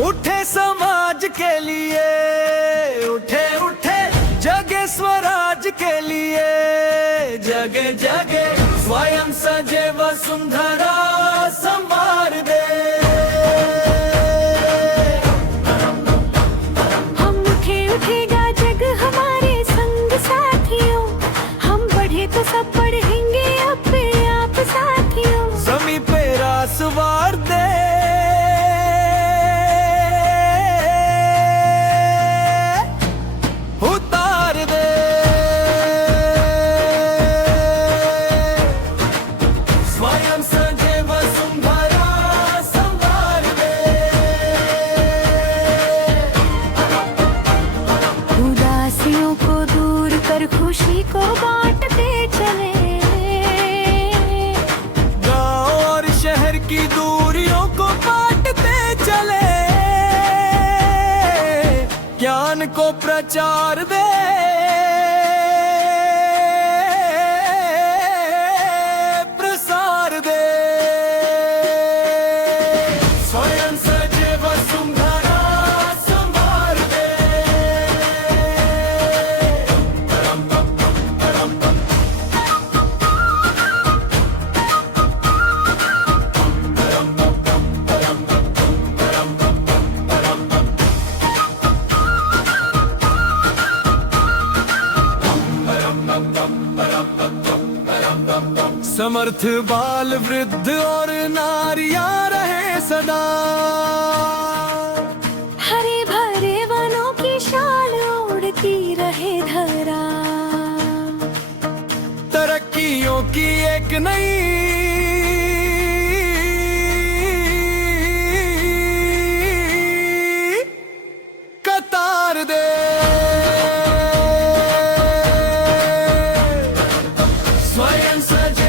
उठे समाज के लिए, उठे उठे जगे स्वराज के लिए, जगे जगे स्वयं सजे वसुंधरा संवार दे। हम उठे उठेगा जग हमारे संग साथियों, हम बढ़े तो सब बढ़ेंगे अपने आप साथियों। जमी पे रासवार दे, उतार दे। स्वयं सजे वसुंधरा संवार दे। उदासियों को दूर कर खुशी को बांटते चले, गांव और शहर की दूरियों को काटते चले, ज्ञान को प्रचार दे। प्रसार दे। स्वयं सजे वसुंधरा संवार दे। समर्थ बाल वृद्ध और नारियां रहे सदा, हरे भरे वनों की शान उड़ती रहे धरा। तरक्कियों की एक नई कतार दे। स्वयं सजे